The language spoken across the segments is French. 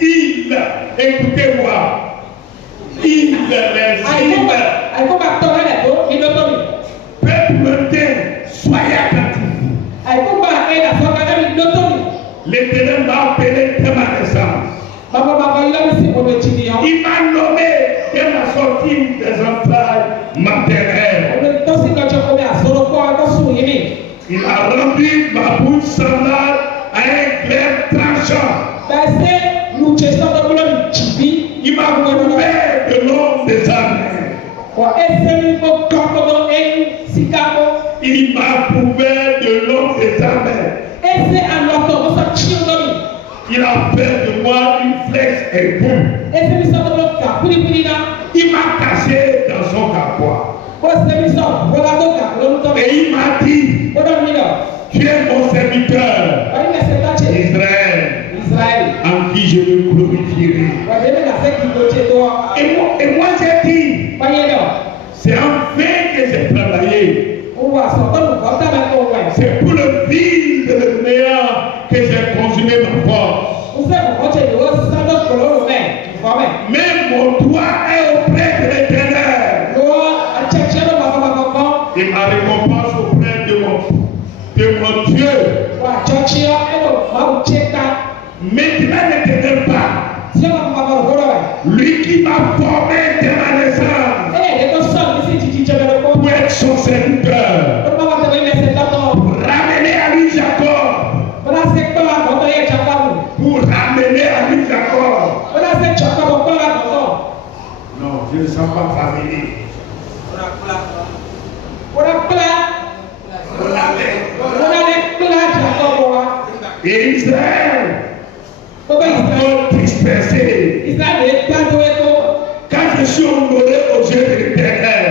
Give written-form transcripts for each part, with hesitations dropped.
Il, écoutez-moi, il les peuple, soyez attentifs. L'Éternel m'a appelé de ma naissance. Il m'a nommé dès ma sortie des entrailles maternelles. Il a rendu ma bouche semblable à un clair tranchant. Il m'a couvert de l'eau des âmes. Il m'a couvert de l'eau des âmes. Il a fait de moi une flèche épure. Il m'a caché dans son carquois. Et il m'a dit, tu es mon serviteur, Israël, en qui je me glorifierai. Et moi j'ai dit, c'est en vain que j'ai travaillé. C'est pour le vide de le néant que j'ai consumé ma force. Mais mon doigt est auprès de l'Éternel. Et ma récompense auprès de mon Dieu. Maintenant l'Éternel parle. Lui qui m'a formé de ma naissance pour être son serviteur. Pour ramener à lui Jacob. Pour ramener à lui Jacob. Non, je ne sens pas familier. Et Israël encore dispersé. Quand je suis honoré aux yeux de l'Éternel.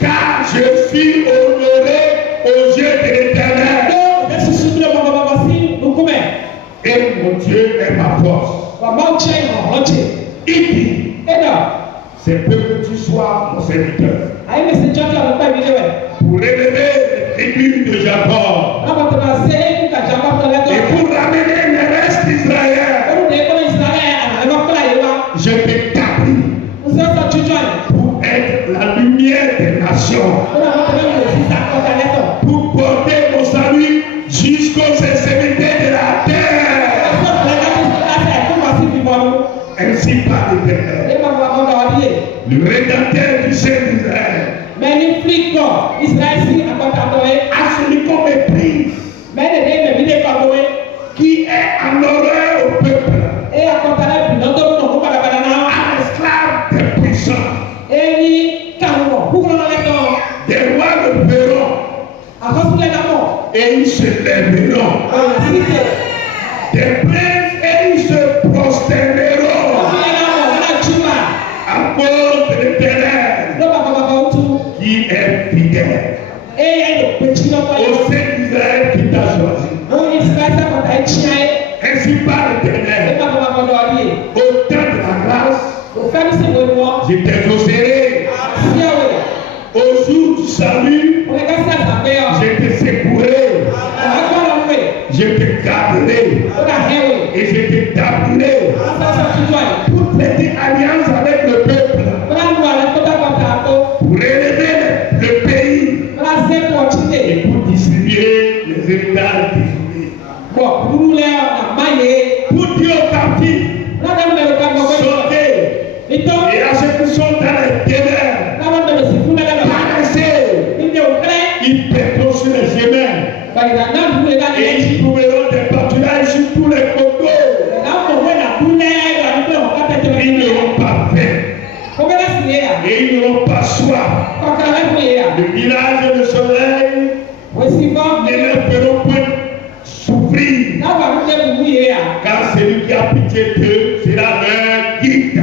Car je suis honoré aux yeux de l'Éternel. Et mon Dieu est ma force. Il dit, c'est peu que tu sois mon serviteur. Pour élever les tribus de Jacob. Et pour ramener le reste d'Israël. Je t'établis pour être la lumière des nations. Pour porter mon salut jusqu'aux extrémités de la terre. Ainsi parle l'Éternel, le Rédempteur du Saint d'Israël. À celui qu'on méprise, qui est en horreur au peuple, à l'esclave des puissants. Des rois le verront et ils se lèveront. Des princes et ils se prosterneront à cause de l'Éternel qui est fidèle au sein d'Israël qui t'a choisi. Ainsi parle l'Éternel. Au temps de la grâce, je t'exaucerai. Au jour du salut, je te secouerai. Je te garderai. Et je t'établirai pour prêter alliance avec le peuple. Pour élever le pays. Et pour distribuer les héritages désolés. Pour dire aux captifs, sortez. Et à ceux qui sont dans les ténèbres, ils perdront sur les chemins. Et ils trouveront des pâturages sur tous les coteaux. Ils n'auront pas faim. Et ils n'auront pas soif. Le village et le soleil ne les feront point souffrir. Car celui qui a pitié d'eux sera leur guide.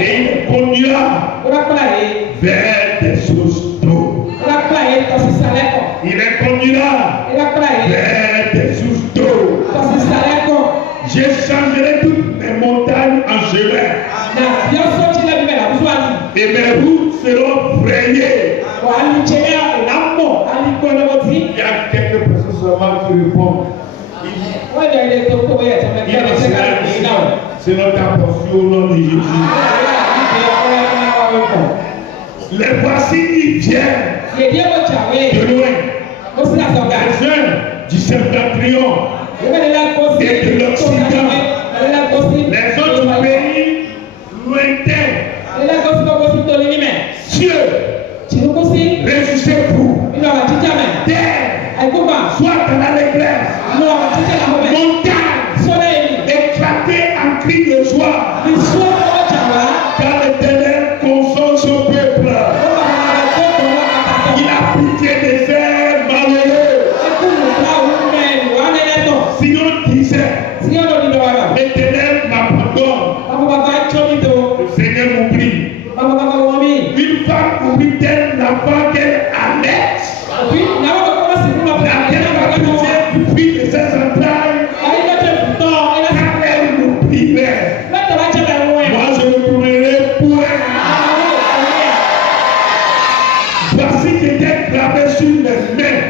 Et il conduira vers des sources d'eau. Il les conduira vers des sources d'eau. Je changerai toutes mes montagnes en chemin. Et mes routes seront frayées. Il y a quelques personnes seulement te répondre. C'est notre portion au nom de Jésus. Les voici, ils viennent de loin. Les uns du septentrion et de l'Occident. Les autres pays lointains. Dieu réjouissez-vous. Terre, soit dans l'allégresse. Montagne, éclatez en cri de joie. Car l'Éternel console son peuple. Il a pitié des frères malheureux. Si on disait, l'Éternel m'abandonne, le Seigneur m'oublie. Une femme oublie-t-elle l'enfant qu'elle allait? Laquelle va pitié du fruit de ses entrailles? Car elle m'oublierait. Moi je me tournerai pour elle. Voici qui était gravé sur les mains.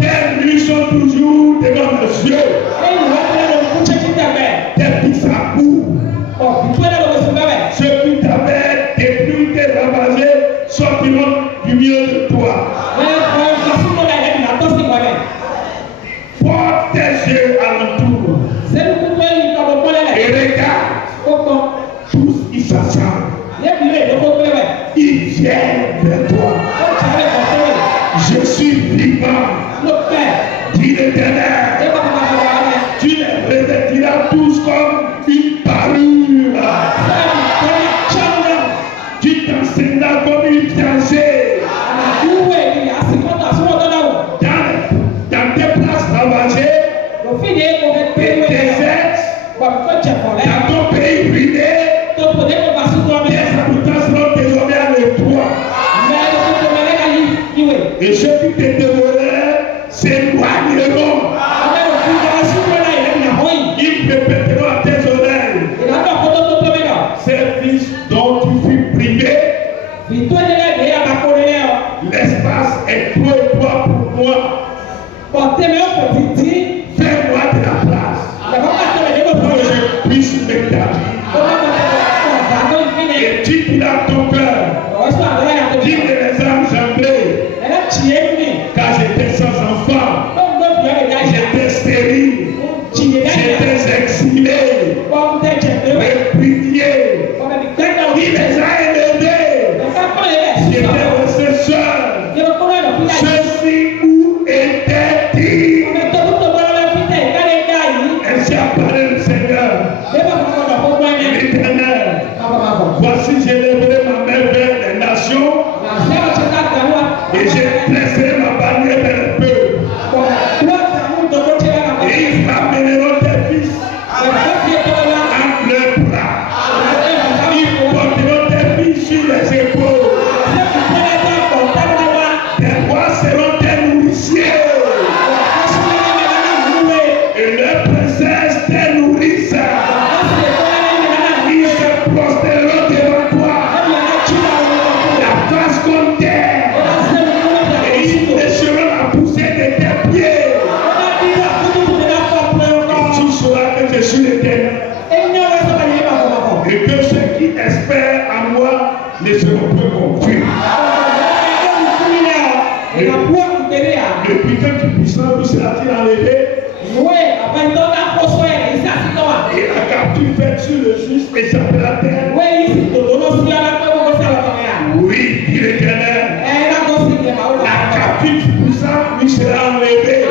Tes nuits sont toujours devant mes yeux. Tes fils à bout. Ceux qui t'avaient détruit et ravagé sortiront du milieu de toi. Porte tes yeux alentour et regarde. Tous ils s'assemblent. Ils viennent vers toi. Je suis vivant. Dit l'Éternel. Tu les revêtiras tous comme une parure. Tu t'enseigneras comme une fiancée. Dans tes places ravagées, tes déserts, dans ton pays ruiné, tes habitants seront désormais à l'étroit. Et ceux qui te dévoraient s'éloigneront. Ils répéteront à tes oreilles. Ces fils dont tu fus privé, l'espace est trop étroit pour moi. Fais-moi de la place pour que je puisse m'établir. Et tu diras ton cœur, dis de les engendrer, car j'étais sans enfant, j'étais stérile, j'étais exilé, répudié. Il les a élevés, j'étais resté seul. Ceci où était-il? Ainsi a parlé le Seigneur, l'Éternel. Voici, j'élèverai ma main vers les nations et je dresserai ma bannière vers le peuple. Et ils ramèneront tes fils entre leurs bras. Ils porteront tes filles sur les épaules. Tes rois seront tes nourriciers. Et leurs princesses tes nourrisseurs. Ils se prosterneront devant toi, la face contre terre, et ils lécheront la poussière de tes pieds. Et tu sauras que je suis l'Éternel. Et que ceux qui espèrent en moi ne seront plus confus. Le putain du puissant lui sera-t-il enlevé? Et la captive faite sur le juste échappera-t-elle? Oui, dit l'Éternel. La captive du puissant lui sera enlevée.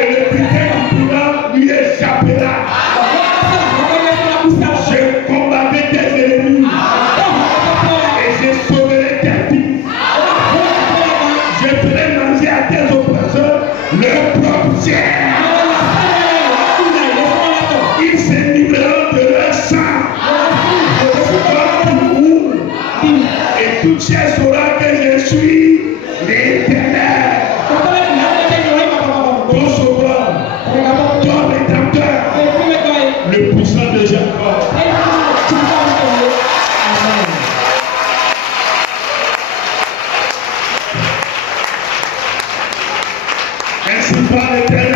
Et le putain du puissant lui échappera. Je combattrai tes ennemis et je sauverai tes fils. Je ferai manger à tes oppresseurs leur propre chair. Ils se livreront de leur sang. Et toute chair saura que je suis l'Éternel. Ainsi va l'Éternel.